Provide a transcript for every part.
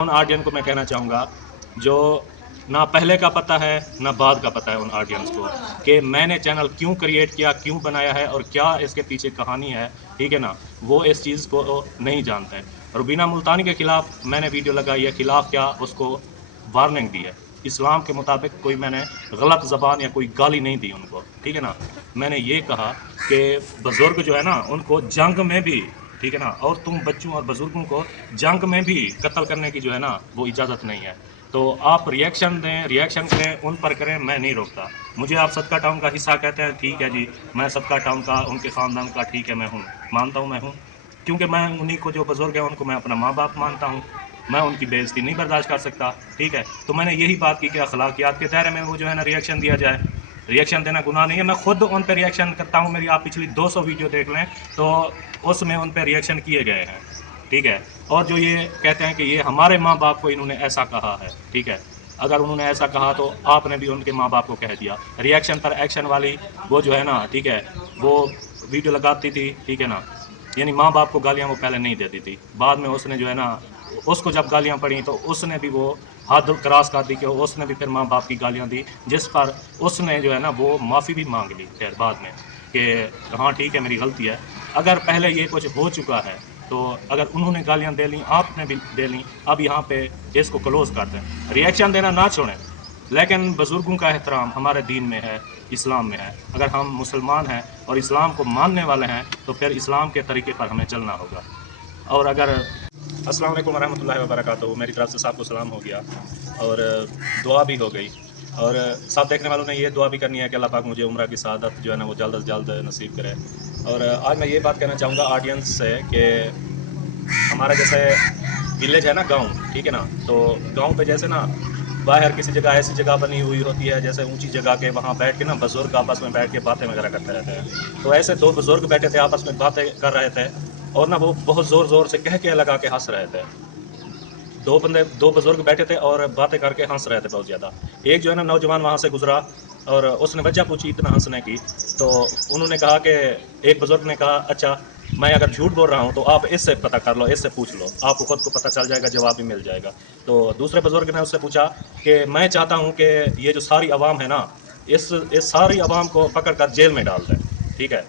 उन ऑडियंस को मैं कहना चाहूँगा जो ना पहले का पता है ना बाद का पता है उन ऑडियंस को, कि मैंने चैनल क्यों क्रिएट किया, क्यों बनाया है और क्या इसके पीछे कहानी है, ठीक है ना। वो इस चीज़ को नहीं जानते हैं। रुबीना मुल्तानी के ख़िलाफ़ मैंने वीडियो लगाई है, ख़िलाफ़ क्या उसको वार्निंग दी है। इस्लाम के मुताबिक कोई मैंने गलत ज़बान या कोई गाली नहीं दी उनको, ठीक है ना। मैंने ये कहा कि बुज़ुर्ग जो है ना उनको जंग में भी, ठीक है ना, और तुम बच्चों और बुज़ुर्गों को जंग में भी कत्ल करने की जो है ना वो इजाज़त नहीं है। तो आप रिएक्शन दें, रिएक्शन करें, उन पर करें, मैं नहीं रोकता। मुझे आप सदका टाउन का हिस्सा कहते हैं, ठीक है जी, मैं सदका टाउन का, उनके ख़ानदान का, ठीक है, मैं हूँ, मानता हूँ मैं हूँ, क्योंकि मैं उन्हीं को, जो बुज़ुर्ग हैं उनको मैं अपना माँ बाप मानता हूँ। मैं उनकी बेइज्जती नहीं बर्दाश्त कर सकता, ठीक है। तो मैंने यही बात की कि अखलाकियात के दायरे में वो जो है ना रिएक्शन दिया जाए। रिएक्शन देना गुनाह नहीं है, मैं खुद उन पर रिएक्शन करता हूँ। मेरी आप पिछली 200 वीडियो देख लें तो उसमें उन पर रिएक्शन किए गए हैं, ठीक है। और जो ये कहते हैं कि ये हमारे माँ बाप को इन्होंने ऐसा कहा है, ठीक है, अगर उन्होंने ऐसा कहा तो आपने भी उनके माँ बाप को कह दिया। रिएक्शन पर एक्शन वाली वो जो है ना, ठीक है, वो वीडियो लगाती थी, ठीक है ना, यानी माँ बाप को गालियाँ वो पहले नहीं देती थी। बाद में उसने जो है ना, उसको जब गालियाँ पड़ी तो उसने भी वो हद क्रॉस कर दी कि उसने भी फिर माँ बाप की गालियाँ दी, जिस पर उसने जो है ना वो माफ़ी भी मांग ली फिर बाद में कि हाँ ठीक है मेरी गलती है। अगर पहले ये कुछ हो चुका है तो अगर उन्होंने गालियाँ दे लीं, आपने भी दे लीं, अब यहाँ पे इसको क्लोज़ कर दें, रिएक्शन देना ना छोड़ें। लेकिन बुज़ुर्गों का एहतराम हमारे दीन में है, इस्लाम में है। अगर हम मुसलमान हैं और इस्लाम को मानने वाले हैं तो फिर इस्लाम के तरीके पर हमें चलना होगा। और अगर अस्सलाम वालेकुम वरहमतुल्लाहि वबरकातुहू, मेरी तरफ से सबको सलाम हो गया और दुआ भी हो गई। और सब देखने वालों ने ये दुआ भी करनी है कि अल्लाह पाक मुझे उम्र की सआदत जो है ना वो जल्द से जल्द नसीब करे। और आज मैं ये बात कहना चाहूँगा ऑडियंस से कि हमारा जैसे विलेज है ना, गांव, ठीक है ना, तो गांव पे जैसे ना बाहर किसी जगह ऐसी जगह बनी हुई होती है जैसे ऊंची जगह के, वहाँ बैठ के ना बुज़ुर्ग आपस में बैठ के बातें वगैरह करते रहते हैं। तो ऐसे दो बुज़ुर्ग बैठे थे, आपस में बातें कर रहे थे और ना वो बहुत ज़ोर ज़ोर से कह के लगा के हंस रहे थे। दो बुज़ुर्ग बैठे थे और बातें करके हंस रहे थे बहुत ज़्यादा। एक जो है ना नौजवान वहाँ से गुजरा और उसने वजह पूछी इतना हंसने की, तो उन्होंने कहा कि एक बुज़ुर्ग ने कहा, अच्छा मैं अगर झूठ बोल रहा हूँ तो आप इससे पता कर लो, इससे पूछ लो, आपको खुद को पता चल जाएगा, जवाब भी मिल जाएगा। तो दूसरे बुज़ुर्ग ने उससे पूछा कि मैं चाहता हूँ कि ये जो सारी आवाम है ना, इस सारी आवाम को पकड़ कर जेल में डाल दें, ठीक है,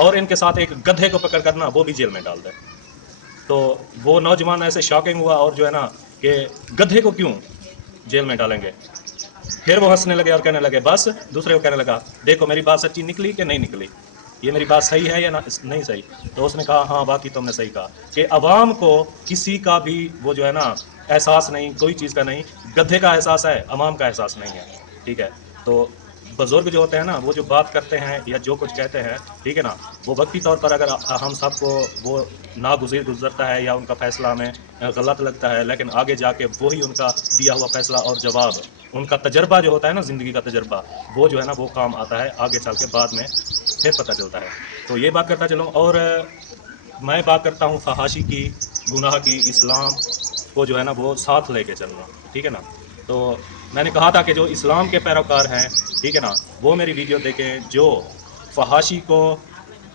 और इनके साथ एक गधे को पकड़ कर ना वो भी जेल में डाल दें। तो वो नौजवान ऐसे शॉकिंग हुआ और जो है ना कि गधे को क्यों जेल में डालेंगे। फिर वो हंसने लगे और कहने लगे, बस दूसरे को कहने लगा, देखो मेरी बात सच्ची निकली कि नहीं निकली, ये मेरी बात सही है या ना नहीं सही। तो उसने कहा हाँ बाकी तुमने सही कहा कि अवाम को किसी का भी वो जो है ना एहसास नहीं, कोई चीज़ का नहीं, गधे का एहसास है, अवाम का एहसास नहीं है, ठीक है। तो बुज़ुर्ग जो होते हैं ना वो जो बात करते हैं या जो कुछ कहते हैं, ठीक है ना, वो वक्ती तौर पर अगर हम सबको वो गुजरता है या उनका फ़ैसला हमें गलत लगता है, लेकिन आगे जाके वही उनका दिया हुआ फ़ैसला और जवाब, उनका तजर्बा जो होता है ना, ज़िंदगी का तजर्बा, वो जो है ना वो काम आता है आगे चल के, बाद में फिर पता चलता है। तो ये बात करता चलूँ। और मैं बात करता हूँ फहाशी की, गुनाह की, इस्लाम को जो है ना वो साथ लेके चलना, ठीक है ना। तो मैंने कहा था कि जो इस्लाम के पैरोकार हैं, ठीक है ना, वो मेरी वीडियो देखें। जो फहाशी को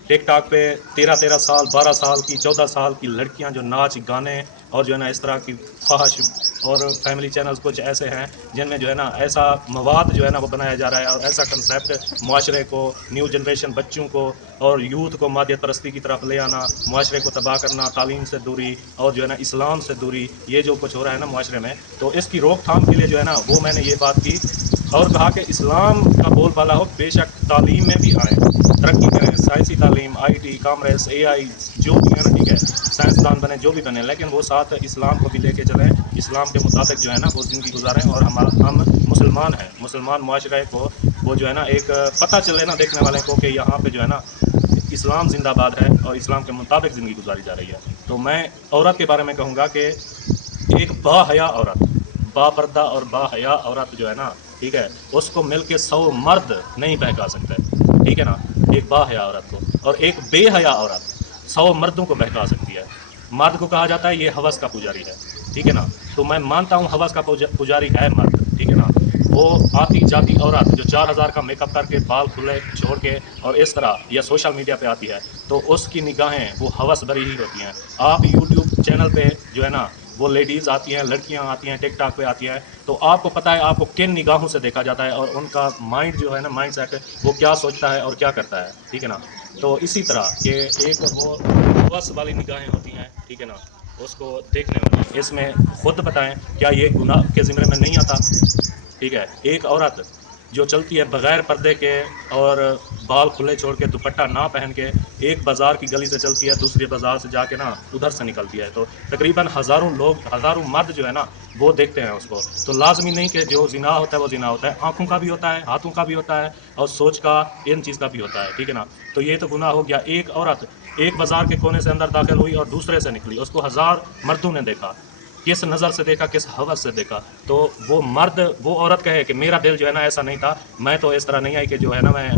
टिकटॉक पे 13-13 साल, 12 साल की, 14 साल की लड़कियां जो नाच गाने और जो है ना इस तरह की फहाश, और फैमिली चैनल्स कुछ ऐसे हैं जिनमें जो है ना ऐसा मवाद जो है ना वो बनाया जा रहा है और ऐसा कंसेप्ट मुआशरे को, न्यू जनरेशन बच्चों को और यूथ को मादियत परस्ती की तरफ ले आना, मुआशरे को तबाह करना, तालीम से दूरी और जो है ना इस्लाम से दूरी, ये जो कुछ हो रहा है ना मुआशरे में, तो इसकी रोकथाम के लिए जो है ना वो मैंने ये बात की और कहा कि इस्लाम का बोलबाला हो, बेशक तालीम में भी आए, तरक्की करें, साइंसी तालीम, IT, कॉमर्स, AI, जो भी है ना, ठीक है, साइंसदान बने, जो भी बने, लेकिन वो साथ इस्लाम को भी लेके चलें, इस्लाम के मुताबिक जो है ना वो ज़िंदगी गुजारें। और हम मुसलमान हैं, मुसलमान मुआशरे को वो जो है ना एक पता चले ना देखने वाले को कि यहाँ पे जो है ना इस्लाम जिंदाबाद है और इस्लाम के मुताबिक ज़िंदगी गुजारी जा रही है। तो मैं औरत के बारे में कहूँगा कि एक बाहया औरत, बापर्दा और बाहया औरत जो है ना, ठीक है, उसको मिल के 100 मर्द नहीं बहका सकते, ठीक है ना, एक बाहया औरत को। और एक बेहया औरत 100 मर्दों को बहका सकती है। मर्द को कहा जाता है ये हवस का पुजारी है, ठीक है ना। तो मैं मानता हूँ हवस का पुजारी है मर्द, ठीक है ना। वो आती जाती औरत जो 4000 का मेकअप करके, बाल खुले छोड़ के और इस तरह या सोशल मीडिया पे आती है, तो उसकी निगाहें वो हवस भरी ही होती हैं। आप यूट्यूब चैनल पे जो है ना وہ لیڈیز آتی ہیں، لڑکیاں آتی ہیں، ٹک ٹاک پہ آتی ہیں، تو آپ کو پتہ ہے آپ کو کن نگاہوں سے دیکھا جاتا ہے اور ان کا مائنڈ جو ہے نا، مائنڈ سیٹ وہ کیا سوچتا ہے اور کیا کرتا ہے، ٹھیک ہے نا. تو اسی طرح کہ ایک وہ بس والی نگاہیں ہوتی ہیں، ٹھیک ہے نا، اس کو دیکھنے والی، اس میں خود بتائیں کیا یہ گناہ کے زمرے میں نہیں آتا؟ ٹھیک ہے، ایک عورت جو چلتی ہے بغیر پردے کے اور بال کھلے چھوڑ کے دوپٹہ نہ پہن کے، ایک بازار کی گلی سے چلتی ہے، دوسرے بازار سے جا کے نا ادھر سے نکلتی ہے، تو تقریباً ہزاروں لوگ، ہزاروں مرد جو ہے نا وہ دیکھتے ہیں اس کو. تو لازمی نہیں کہ جو زنا ہوتا ہے وہ زنا ہوتا ہے، آنکھوں کا بھی ہوتا ہے، ہاتھوں کا بھی ہوتا ہے اور سوچ کا، ان چیز کا بھی ہوتا ہے، ٹھیک ہے نا. تو یہ تو گناہ ہو گیا. ایک عورت ایک بازار کے کونے سے اندر داخل ہوئی اور دوسرے سے نکلی، اس کو ہزار مردوں نے دیکھا، کس نظر سے دیکھا، کس حوث سے دیکھا. تو وہ مرد، وہ عورت کہے کہ میرا دل جو ہے نا ایسا نہیں تھا، میں تو اس طرح نہیں آئی کہ جو ہے نا میں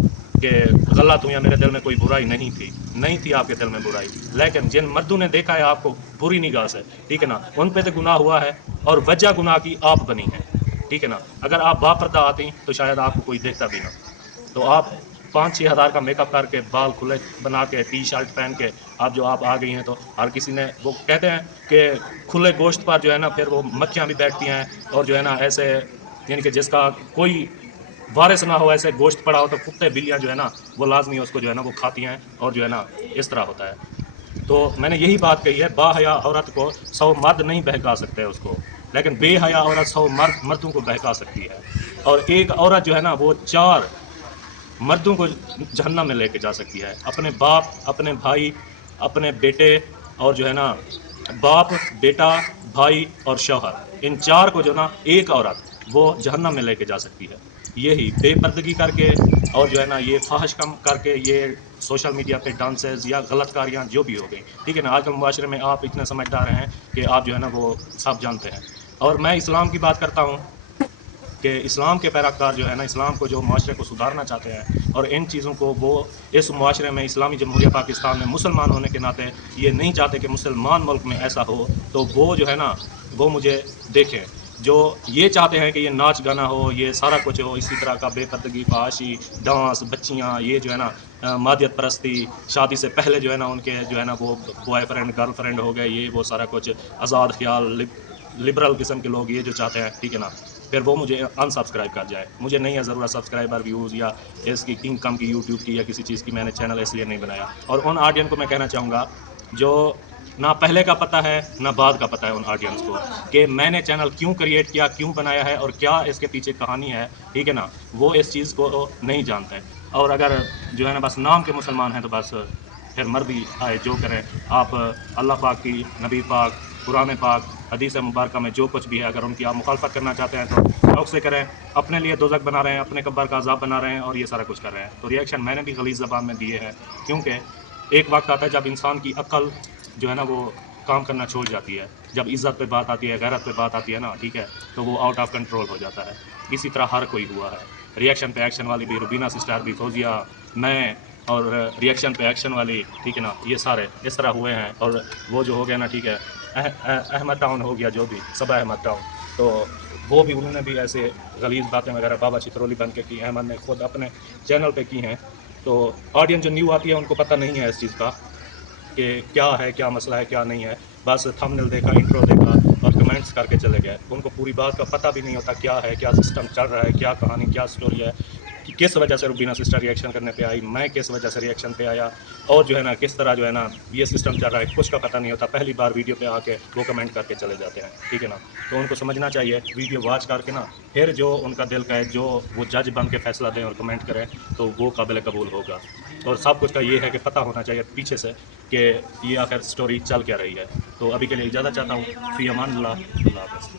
کہ غلط ہوں یا میرے دل میں کوئی برائی نہیں تھی. نہیں تھی آپ کے دل میں برائی، لیکن جن مردوں نے دیکھا ہے آپ کو بری نگاہ سے، ٹھیک ہے نا، ان پہ تو گناہ ہوا ہے اور وجہ گناہ کی آپ بنی ہیں، ٹھیک ہے نا. اگر آپ باپردہ آتی تو شاید آپ کو کوئی دیکھتا بھی نہ. تو آپ 5-6 ہزار کا میک اپ کر کے، بال کھلے بنا کے، ٹی شرٹ پہن کے آپ آ گئی ہیں، تو ہر کسی نے، وہ کہتے ہیں کہ کھلے گوشت پر جو ہے نا پھر وہ مکھیاں بھی بیٹھتی ہیں اور جو ہے نا ایسے، یعنی کہ جس کا کوئی وارث نہ ہو، ایسے گوشت پڑا ہو تو کتے بلیاں جو ہے نا وہ لازمی اس کو جو ہے نا وہ کھاتی ہیں اور جو ہے نا اس طرح ہوتا ہے. تو میں نے یہی بات کہی ہے، با حیا عورت کو 100 مرد نہیں بہکا سکتے اس کو، لیکن بے حیا عورت 100 مردوں کو بہکا سکتی ہے. اور ایک عورت جو ہے نا وہ 4 مردوں کو جہنم میں لے کے جا سکتی ہے، اپنے باپ، اپنے بھائی، اپنے بیٹے، اور جو ہے نا باپ، بیٹا، بھائی اور شوہر، ان 4 کو جو نا ایک عورت وہ جہنم میں لے کے جا سکتی ہے. یہی بے پردگی کر کے اور جو ہے نا یہ فحش کم کر کے، یہ سوشل میڈیا پہ ڈانسز یا غلط کاریاں جو بھی ہو گئی، ٹھیک ہے نا. آج کل معاشرے میں آپ اتنے سمجھدار ہیں کہ آپ جو ہے نا وہ سب جانتے ہیں. اور میں اسلام کی بات کرتا ہوں کہ اسلام کے پیراکار جو ہے نا، اسلام کو جو معاشرے کو سدھارنا چاہتے ہیں اور ان چیزوں کو وہ اس معاشرے میں، اسلامی جمہوریہ پاکستان میں مسلمان ہونے کے ناطے یہ نہیں چاہتے کہ مسلمان ملک میں ایسا ہو. تو وہ جو ہے نا وہ مجھے دیکھیں، جو یہ چاہتے ہیں کہ یہ ناچ گانا ہو، یہ سارا کچھ ہو، اسی طرح کا بے پردگی، فحاشی، ڈانس، بچیاں، یہ جو ہے نا مادیت پرستی، شادی سے پہلے جو ہے نا ان کے جو ہے نا وہ بوائے فرینڈ، گرل فرینڈ ہو گئے، یہ وہ سارا کچھ آزاد خیال، لبرل قسم کے لوگ یہ جو چاہتے ہیں، ٹھیک ہے نا، پھر وہ مجھے ان سبسکرائب کر جائے. مجھے نہیں ہے ضرورت سبسکرائبر، ویوز یا اس کی انکم کی، یوٹیوب کی یا کسی چیز کی. میں نے چینل اس لیے نہیں بنایا. اور ان آڈین کو میں کہنا چاہوں گا جو نہ پہلے کا پتہ ہے نہ بعد کا پتہ ہے، ان آڈینس کو کہ میں نے چینل کیوں کریٹ کیا، کیوں بنایا ہے اور کیا اس کے پیچھے کہانی ہے، ٹھیک ہے نا، وہ اس چیز کو نہیں جانتے. اور اگر جو ہے نا بس نام کے مسلمان ہیں تو بس پھر مرضی آئے جو کریں. آپ اللہ پاک کی، نبی پاک، قرآن پاک، حدیث مبارکہ میں جو کچھ بھی ہے، اگر ان کی آپ مخالفت کرنا چاہتے ہیں تو شوق سے کریں. اپنے لیے دوزخ بنا رہے ہیں، اپنے قبر کا عذاب بنا رہے ہیں اور یہ سارا کچھ کر رہے ہیں. تو ریئیکشن میں نے بھی غلیظ زبان میں دیے ہیں، کیونکہ ایک وقت آتا ہے جب انسان کی عقل جو ہے نا وہ کام کرنا چھوڑ جاتی ہے. جب عزت پہ بات آتی ہے، غیرت پہ بات آتی ہے نا، ٹھیک ہے، تو وہ آؤٹ آف کنٹرول ہو جاتا ہے. اسی طرح ہر کوئی ہوا ہے. ریئیکشن پہ ایکشن والی بھی، روبینہ سسٹر بھی، فوزیہ، میں، اور ریئیکشن پہ ایکشن والی، ٹھیک ہے نا، یہ سارے اس طرح ہوئے ہیں. اور وہ جو ہو گیا نا، ٹھیک ہے، احمد ٹاؤن ہو گیا، جو بھی صبا احمد ٹاؤن، تو وہ بھی انہوں نے بھی ایسے غلیظ باتیں وغیرہ بابا چترولی بن کے کی. احمد نے خود اپنے چینل پہ کی ہیں. تو آڈینس جو نیو آتی ہے ان کو پتہ نہیں ہے اس چیز کا کہ کیا ہے، کیا مسئلہ ہے، کیا نہیں ہے. بس تھمبنیل دیکھا، انٹرو دیکھا اور کمنٹس کر کے چلے گئے. ان کو پوری بات کا پتہ بھی نہیں ہوتا کیا ہے، کیا سسٹم چل رہا ہے، کیا کہانی، کیا سٹوری ہے، کہ کس وجہ سے روبینہ سسٹر ریئیکشن کرنے پہ آئی، میں کس وجہ سے ریئیکشن پہ آیا، اور جو ہے نا کس طرح جو ہے نا یہ سسٹم چل رہا ہے. کچھ کا پتہ نہیں ہوتا. پہلی بار ویڈیو پہ آ کے وہ کمنٹ کر کے چلے جاتے ہیں، ٹھیک ہے نا. تو ان کو سمجھنا چاہیے، ویڈیو واچ کر کے نا پھر جو ان کا دل کا ہے، جو وہ جج بن کے فیصلہ دیں اور کمنٹ کریں، تو وہ قابل قبول ہوگا. اور سب کچھ کا یہ ہے کہ پتہ ہونا چاہیے پیچھے سے کہ یہ آخر سٹوری چل کیا رہی ہے. تو ابھی کے لیے اجازت چاہتا ہوں. فی امان اللہ. اللہ حافظ.